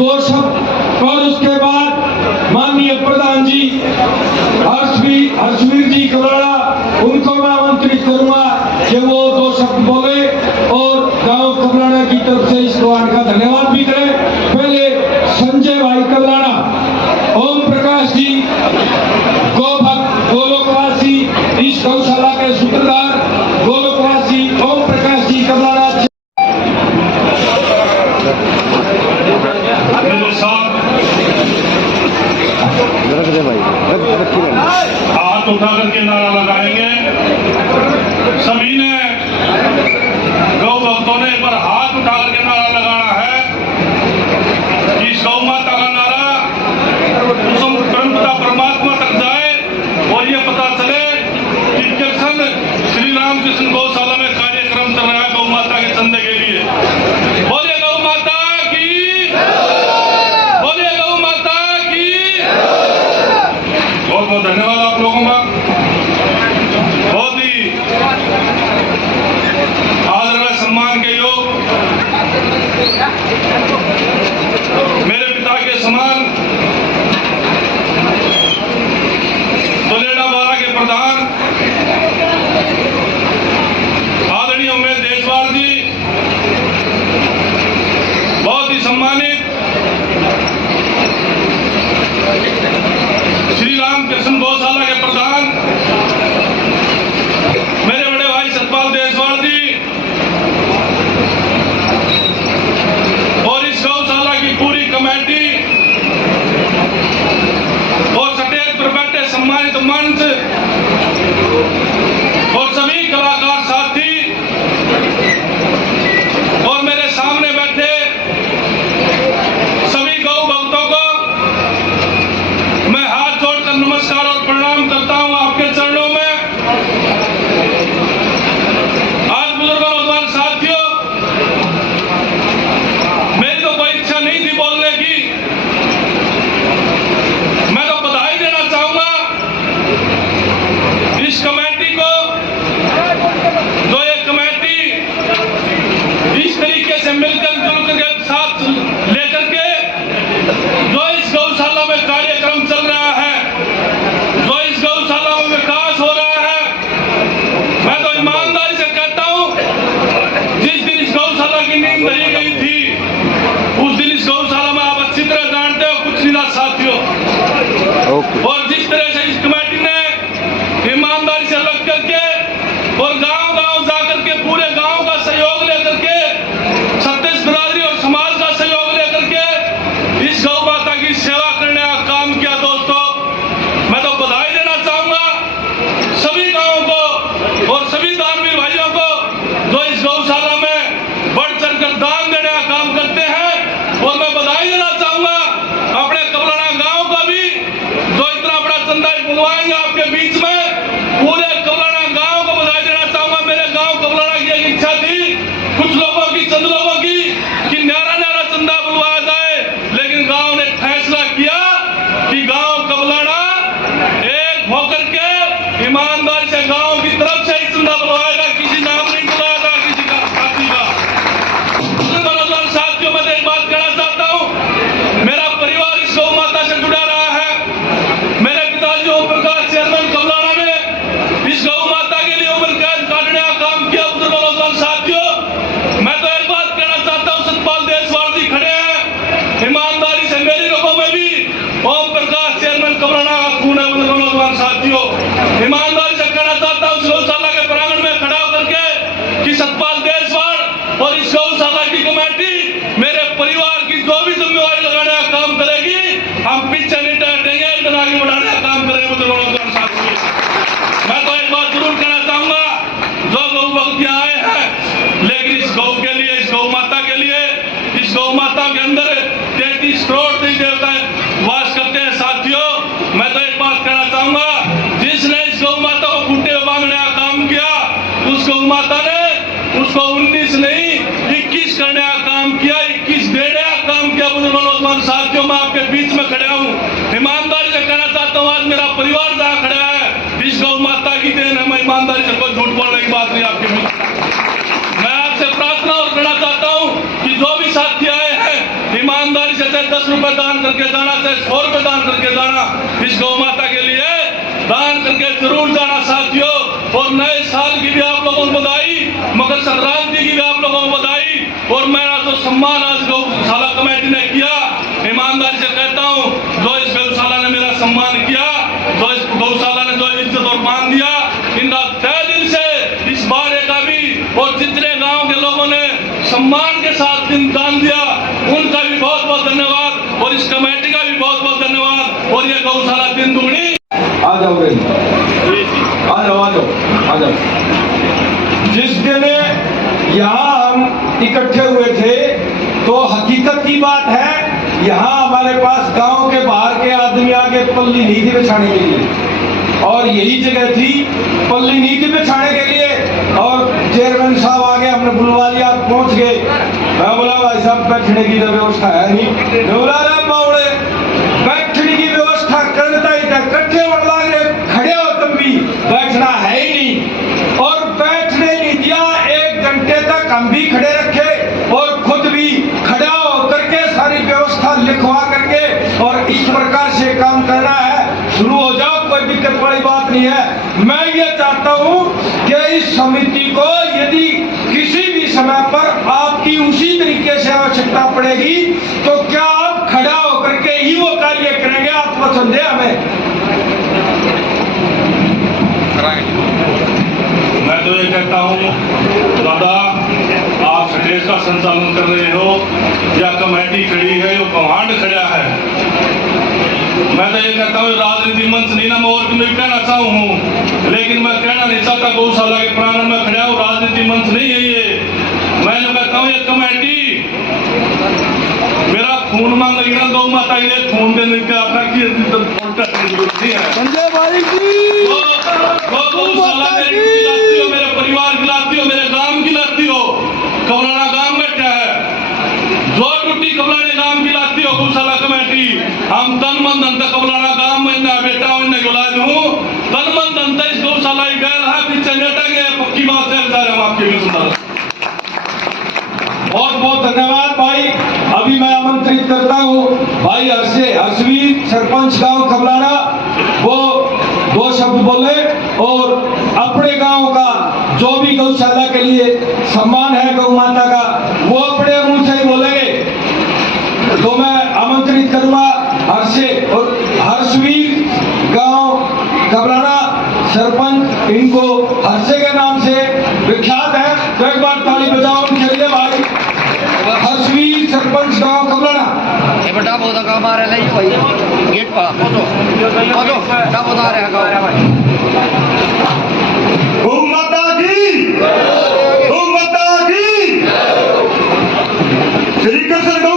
दो शब्द और उसके बाद माननीय प्रधान जी हर्षवीर जी कबराड़ा उनको मैं आमंत्रित करूंगा कि वो दो शब्द बोले और गांव कबराड़ा की तरफ से इस द्वार का धन्यवाद भी करें। पहले संजय भाई कबराड़ा, ओम प्रकाश जी गोभक्त गोलोकवासी, इस गौशाला के सूत्रधार गोलोकवासी ओम प्रकाश जी कबराड़ा। हाथ उठा करके नारा लगाएंगे। सभी ने गौ भक्तों ने एक बार हाथ उठा करके नारा लगाना है। इस गौ माता का नारा परमपिता परमात्मा तक जाए और ये पता चले कि कृष्ण श्री राम कृष्ण गौशाला में कार्यक्रम चल रहा है गौ माता के चंदे के लिए। बोलिए गौ माता की, बोलिए गौ माता की। बहुत बहुत धन्यवाद आप लोगों का। बहुत ही आदर व सम्मान के योग मेरे पिता के समान तोलेड़ा के प्रधान आदरणीय उमेश देशवाल जी, बहुत ही सम्मानित श्री राम कृष्ण गौशाला के प्रधान मेरे बड़े भाई सतपाल देशवाल जी और इस गौशाला की पूरी कमेटी और स्टेज पर बैठे सम्मानित मंच और सभी कलाकार साथी और मेरे सामने बैठे सभी गौ भक्तों को मैं हाथ जोड़कर नमस्कार और प्रणाम करता हूं आपके चरणों में। आज बुजुर्गों नौजवान साथियों, मेरी तो कोई इच्छा नहीं थी बोलने की। मैं तो बधाई देना चाहूंगा इस कमेटी को, जो ये कमेटी इस तरीके से मिलकर जुलकर के साथ लेकर के जो इस गौशाला में कार्यक्रम चल रहा है, जो इस गौशाला में विकास हो रहा है। मैं तो ईमानदारी से कहता हूं, जिस दिन इस गौशाला की नींव धरी गई थी उस दिन इस गौशाला में आप अच्छी तरह जानते हो कुछ नहीं था साथियों। और जिस तरह से इस कमेटी ने ईमानदारी से लग करके और गांव गांव जाकर के पूरे गांव का सहयोग लेकर के छत्तीस बिरादरी और समाज का सहयोग लेकर के इस गौ माता की सेवा करने का काम किया। दोस्तों, मैं तो बधाई देना चाहूंगा सभी गांवों को और सभी दानवीर भाइयों को जो इस गौशाला में बढ़ चढ़कर दान देने का काम करते हैं। और मैं बधाई देना चाहूंगा अपने कबराड़ा गांव का भी, जो इतना बड़ा चंदा बुलवाएंगे आपके बीच में। पूरे कबराड़ा गांव को बधाई देना चाहूंगा। मेरे गांव कबराड़ा की एक इच्छा थी, कुछ लोगों की, चंद लोगों की, कि न्यारा न्यारा चंदा बुलवाया जाए, लेकिन गांव ने फैसला किया कि गांव कबराड़ा एक होकर के ईमानदारी से गांव की तरफ से ही चंदा बुलवाएगा, किसी नाम नहीं बुलाएगा किसी का साथी का। साथियों, मैं एक बात कहना चाहता हूं, मेरा परिवार इस गौ माता से जुड़ा रहा है। मेरे पिताजी ओम प्रकाश चेयरमैन कबराड़ा ने इस गौ माता के लिए उम्र कैद काटने का काम किया। बुजुर्गों साथियों, मैं तो एक बात कहना चाहता हूं, सतपाल देशवाल जी खड़े हैं, ईमानदारी से मेरी रगों में भी ओम प्रकाश चेयरमैन कबराड़ा का खून है। बुजुर्गों साथियों, ईमानदारी से कहना चाहता हूं, इस गौशाला के प्रांगण में खड़ा होकर के कि सतपाल देशवाल और इस गौशाला की कमेटी मेरे परिवार की जो भी जिम्मेवारी लगाने का काम करेगी, हम पीछे नहीं हटेंगे, इतना आगे बढ़ाने का काम करेंगे। बुजुर्गों साथियों, मैं तो एक बात जरूर कहना चाहूंगा, जो गौ भक्त आए हैं, लेकिन इस गौ के लिए, इस गौ माता के लिए, इस गौ माता के अंदर 33 करोड़ देवी देवता वास करते हैं। साथियों, मैं तो एक बात कहना चाहूंगा, जिसने इस गौ माता को खूंटे में बांधने का काम किया, उस गौ माता ने उसको 19 नहीं 21 करने का काम किया, 21 देने का काम किया। बुजुर्गों साथियों, मैं आपके बीच में खड़ा हूं, ईमानदारी से कहना चाहता हूं, आज मेरा परिवार ईमानदारी से चाहे 10 रुपए दान करके जाना, चाहे 100 रुपए दान करके जाना, इस गौ माता के लिए दान करके जरूर जाना साथियों। और नए साल की भी आप लोगों को बधाई, मकर संक्रांति की भी आप लोगों को बधाई। और मेरा जो सम्मान आज गौशाला कमेटी ने किया, ईमानदारी से कहता हूँ, जो इस गौशाला ने मेरा सम्मान किया, जो इस गौशाला ने जो इज्जत और मान दिया, इनका तहे दिल से इस बारे का भी, और जितने गांव के लोगों ने सम्मान के साथ दिन दान दिया, उनका भी बहुत बहुत धन्यवाद, और इस कमेटी का भी बहुत बहुत धन्यवाद। और ये गौशाला दिन दुगनी। आ जाओ रे, आ जाओ आ जाओ आ जाओ। जिस दिन यहाँ हम इकट्ठे हुए थे, तो हकीकत की बात है, यहाँ हमारे पास गांव के बाहर के आदमी आके पल्ली नीति बिछाने के लिए, और यही जगह थी पल्ली नीति बिछाने के लिए। और चेयरमैन साहब आगे हमने बुलवा लिया, पहुंच गए। मैं बोला भाई साहब बैठने की तो व्यवस्था है नहीं। बोला रे बावड़े, बैठने की व्यवस्था करता ही था, इकट्ठे और लागे खड़े हो तुम भी, बैठना है ही नहीं। और बैठने नहीं दिया, 1 घंटे तक हम भी खड़े रखे, और खुद भी खड़ा होकर के सारी व्यवस्था लिखवा करके, और इस प्रकार से काम करना है, शुरू हो जाओ, कोई दिक्कत वाली बात नहीं है। मैं ये चाहता हूं कि इस समिति को यदि किसी भी समय पर आपकी उसी तरीके से आवश्यकता पड़ेगी, तो क्या आप खड़ा होकर के ही वो कार्य करेंगे? आप पसंद है हमें? मैं तो ये कहता हूँ दादा, आप स्टेज का संचालन कर रहे हो या कमेटी खड़ी है, यो कमांड खड़ा है। मैं तो ये कहता हूँ राजनीति मंच नहीं ना, मैं और तुम्हें कहना चाहूँ, लेकिन मैं कहना नहीं चाहता, गौशाला के प्रांगण में खड़ा हूँ, राजनीति मंच नहीं है ये। मैं जो कहता हूँ ये कमेटी मेरा खून मांग लगी ना, गौ माता के लिए खून देने का अपना की जरूरत नहीं है। संजय भाई की वो गौशाला मेरे खिलाती हो, मेरे परिवार खिलाती हो, मेरे गांव खिलाती हो। कबलाना गांव में क्या है, जो टूटी कबलाने गांव खिलाती हो गौशाला कमेटी। हम तन मन धन तक कबलाना गांव में ना बेटा हूं, ना औलाद हूं, तन मन धन तक इस गौशाला ही गए रहा, पीछे लेटेंगे, पक्की बात है, जा रहे हम आपके लिए सुना। बहुत बहुत धन्यवाद भाई। अभी मैं आमंत्रित करता हूँ भाई हर्षवीर सरपंच गांव कबलाना, वो 2 शब्द बोले, और अपने गांव का जो भी गौशाला के लिए सम्मान है गौ माता का, वो अपने मुंह से ही बोलेंगे। तो मैं आमंत्रित करूंगा हर्षवीर गांव कबलाना सरपंच, इनको हर्षे के नाम से विख्यात है, तो एक बार ताली बजाओ उनके लिए भाई। हर्षवीर सरपंच गांव कबलाना। ये बेटा बहुत काम आ रहा है भाई, गेट पर फोटो क्या बता रहे हैं भाई। गौ माता की, गौ माता की, श्री कृष्ण गौ